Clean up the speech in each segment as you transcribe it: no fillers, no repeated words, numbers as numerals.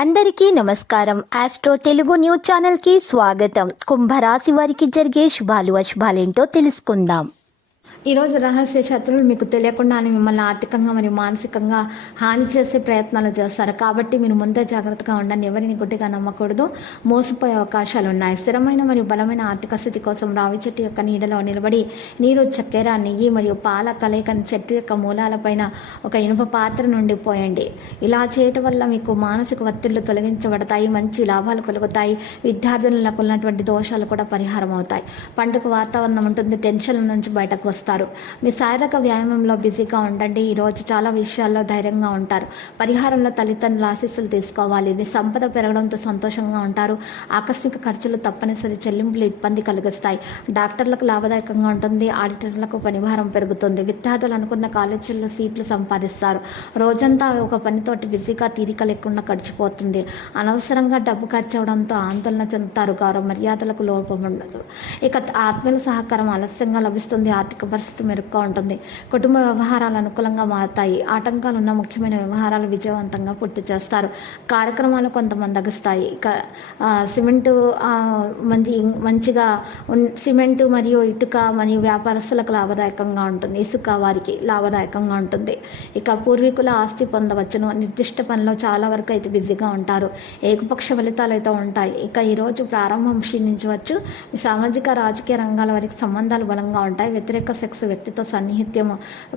అందరికీ నమస్కారం. Astro Telugu news channel కి స్వాగతం. కుంభరాశి వారికి జరిగే శుభాలు అశుభాలేంటో తెలుసుకుందాం. ఈరోజు రహస్య శత్రువులు మీకు తెలియకుండానే మిమ్మల్ని ఆర్థికంగా మరియు మానసికంగా హాని చేసే ప్రయత్నాలు చేస్తారు. కాబట్టి మీరు ముందే జాగ్రత్తగా ఉండండి. ఎవరిని గుడ్డిగా నమ్మకూడదు. మోసపోయే అవకాశాలు ఉన్నాయి. స్థిరమైన మరియు బలమైన ఆర్థిక స్థితి కోసం రావి చెట్టు యొక్క నీడలో నిలబడి నీరు, చక్కెర, నెయ్యి మరియు పాల కలయికను చెట్టు యొక్క మూలాలపైన ఒక ఇనుప పాత్ర నుండి పోయండి. ఇలా చేయటం వల్ల మీకు మానసిక ఒత్తిళ్లు తొలగించబడతాయి, మంచి లాభాలు కలుగుతాయి. విద్యార్థులకు ఉన్నటువంటి దోషాలు కూడా పరిహారం అవుతాయి. పండుగ వాతావరణం ఉంటుంది. టెన్షన్ల నుంచి బయటకు వస్తారు. మీ శారీరక వ్యాయామంలో బిజీగా ఉండండి. ఈరోజు చాలా విషయాల్లో ధైర్యంగా ఉంటారు. పరిహారంలో తల్లిదండ్రుల ఆశీస్సులు తీసుకోవాలి. మీ సంపద పెరగడంతో సంతోషంగా ఉంటారు. ఆకస్మిక ఖర్చులు తప్పనిసరి చెల్లింపులు ఇబ్బంది కలిగిస్తాయి. డాక్టర్లకు లాభదాయకంగా ఉంటుంది. ఆడిటర్లకు పనిభారం పెరుగుతుంది. విద్యార్థులు అనుకున్న కాలేజీల్లో సీట్లు సంపాదిస్తారు. రోజంతా ఒక పనితోటి బిజీగా తీరిక లేకుండా గడిచిపోతుంది. అనవసరంగా డబ్బు ఖర్చు అవడంతో ఆందోళన చెందుతారు. గౌరవ మర్యాదలకు లోపం ఉండదు. ఇక ఆత్మీయుల సహకారం ఆలస్యంగా లభిస్తుంది. ఆర్థిక పరిస్థితి మెరుగ్గా ఉంటుంది. కుటుంబ వ్యవహారాలు అనుకూలంగా మారుతాయి. ఆటంకాలు ఉన్న ముఖ్యమైన వ్యవహారాలు విజయవంతంగా పూర్తి చేస్తారు. కార్యక్రమాలు కొంత మందగిస్తాయి. ఇక సిమెంటు మంచిగా సిమెంటు మరియు ఇటుక మరియు వ్యాపారస్తులకు లాభదాయకంగా ఉంటుంది. ఇసుక వారికి లాభదాయకంగా ఉంటుంది. ఇక పూర్వీకుల ఆస్తి పొందవచ్చును. నిర్దిష్ట పనిలో చాలా వరకు అయితే బిజీగా ఉంటారు. ఏకపక్ష ఫలితాలు అయితే ఉంటాయి. ఇక ఈరోజు ప్రారంభం క్షీణించవచ్చు. సామాజిక రాజకీయ రంగాల వారికి సంబంధాలు బలంగా ఉంటాయి. వ్యతిరేక సెక్స్ వ్యక్తితో సన్నిహిత్యము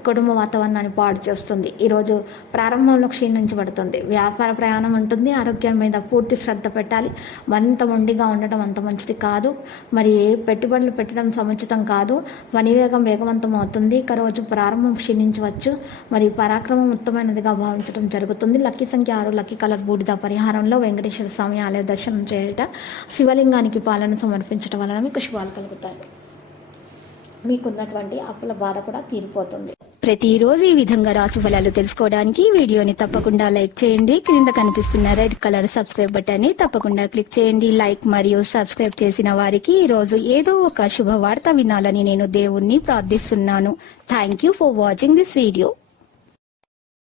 కుటుంబ వాతావరణాన్ని పాడు చేస్తుంది. ఈరోజు ప్రారంభంలో క్షీణించబడుతుంది. వ్యాపార ప్రయాణం ఉంటుంది. ఆరోగ్యం మీద పూర్తి శ్రద్ధ పెట్టాలి. మరింత మొండిగా ఉండటం అంత మంచిది కాదు. మరి పెట్టుబడులు పెట్టడం సముచితం కాదు. పనివేగం వేగవంతం అవుతుంది. ఇక రోజు ప్రారంభం క్షీణించవచ్చు. మరి పరాక్రమం ఉత్తమైనదిగా భావించడం జరుగుతుంది. లక్కీ సంఖ్య 6, లక్కీ కలర్ బూడిద. పరిహారంలో వెంకటేశ్వర స్వామి ఆలయ దర్శనం చేయట, శివలింగానికి పాలన సమర్పించడం వలన మీకు శుభాలు కలుగుతాయి. మీకున్నటువంటి అప్పుల బాధ కూడా తీరిపోతుంది. ప్రతిరోజు ఈ విధంగా రాశి ఫలాలు తెలుసుకోవడానికి వీడియోని తప్పకుండా లైక్ చేయండి. క్రింద కనిపిస్తున్న రెడ్ కలర్ సబ్స్క్రైబ్ బటన్ ని తప్పకుండా క్లిక్ చేయండి. లైక్ మరియు సబ్స్క్రైబ్ చేసిన వారికి ఈ రోజు ఏదో ఒక శుభవార్త వినాలని నేను దేవుణ్ణి ప్రార్థిస్తున్నాను. Thank you for watching this video.